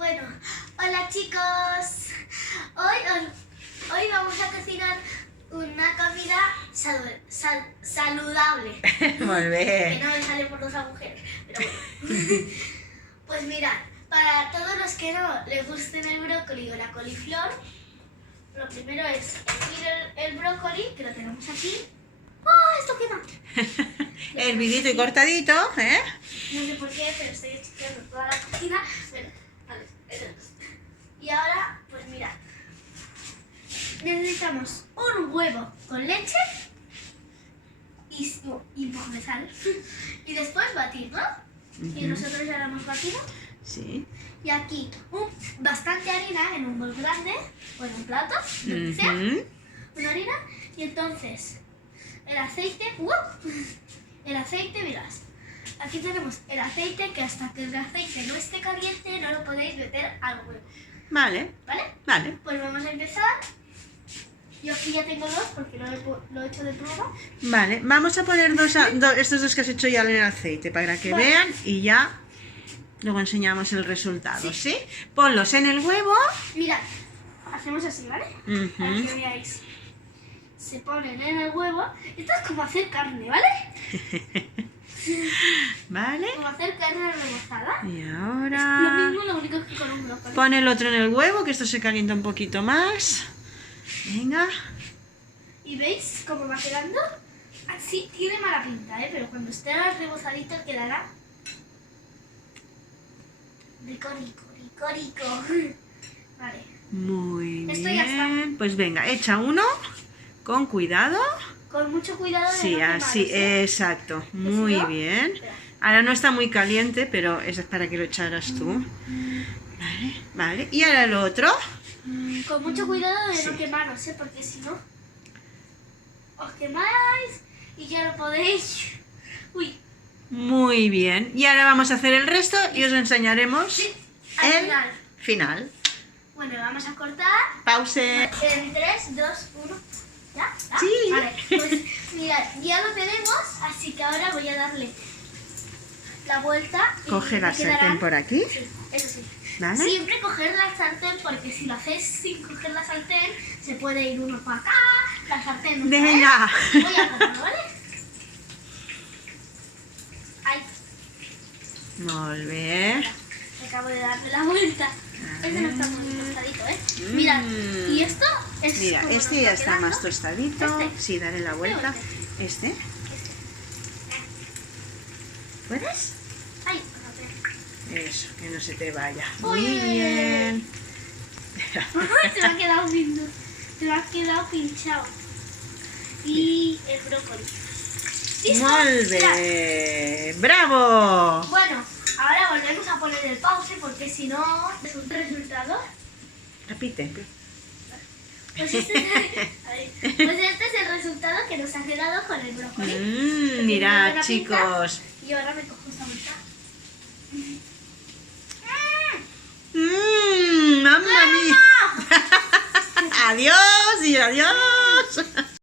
Bueno, hola chicos. Hoy vamos a cocinar una comida saludable. Molt Que bé. no me sale por los agujeros, pero bueno. Pues mirad, para todos los que no les gusten el brócoli o la coliflor, lo primero es hervir el brócoli, que lo tenemos aquí. ¡Ah, esto quema! Hervidito y cortadito, ¿eh? No sé por qué, pero estoy chequeando toda la cocina. Bueno, vale, y ahora, pues mirad. Necesitamos un huevo con leche y un poco de sal. Y después batir, ¿no? Y nosotros ya lo hemos batido. Sí. Y aquí bastante harina en un bol grande o en un plato, lo que sea. Una harina. Y entonces el aceite, mirad. Aquí tenemos el aceite, que hasta que el aceite no esté caliente no lo podéis meter al huevo. Vale, ¿Vale? vale. Pues vamos a empezar. Yo aquí ya tengo dos porque lo he hecho de prueba. Vale, vamos a poner estos dos que has hecho ya en el aceite para que Vale. vean y ya luego enseñamos el resultado, ¿sí? Ponlos en el huevo. Mirad, hacemos así, ¿vale? Para que veáis. Se ponen en el huevo. Esto es como hacer carne, ¿vale? Vale. Como hacer carne rebozada. Y Lo ahora mismo, lo único que con un brócoli. pon el otro en el huevo, que esto se calienta un poquito más. Venga. ¿Y veis cómo va quedando? Así tiene mala pinta, ¿eh? Pero cuando esté rebozadito quedará rico. Vale. Muy Esto ya está. bien. Pues venga, echa uno con cuidado. Con mucho cuidado de Sí, no quemaros, así, ¿eh? exacto. si Muy no, bien. espera. Ahora no está muy caliente, pero eso es para que lo echaras tú. Vale, vale. Y ahora el otro. Con mucho cuidado de Sí. no quemaros, ¿eh? Porque si no, os quemáis y ya no podéis. Uy, Muy bien. Y ahora vamos a hacer el resto y os enseñaremos sí, al el final. final. Bueno, vamos a cortar. Pause. En 3, 2, 1. ¿Ya? ¿Ya? Sí. Vale, pues mirad, ya lo tenemos, así que ahora voy a darle la vuelta. Y Coge la me quedarán- sartén por aquí. Sí, eso sí. ¿Vale? Siempre coger la sartén, porque si lo hacéis sin coger la sartén, se puede ir uno para acá, la sartén no cae. Venga. Voy a hacerlo, ¿vale? Ay, Molt bé. acabo de darle la vuelta. Este no está muy tostadito, ¿eh? Mirad, y esto es Mira, como este nos ya va está quedando. más tostadito. Este. Sí, dale la vuelta. Este. Este. ¿Puedes? Ay, espérate. Eso, que no se te vaya. Uy, Muy uy, uy, bien. Se me ha quedado lindo. Se me ha quedado pinchado. Y el brócoli. ¿Listo? Molt Mirad. bé. ¡Bravo! Bueno, ahora volvemos a poner el pause porque si no es un resultado. Repite. Pues este es el resultado que nos ha quedado con el brócoli. Tiene Mirad, buena pinta. chicos. Y ahora me cojo esta vuelta. ¡Mamma mía! Adiós y adiós.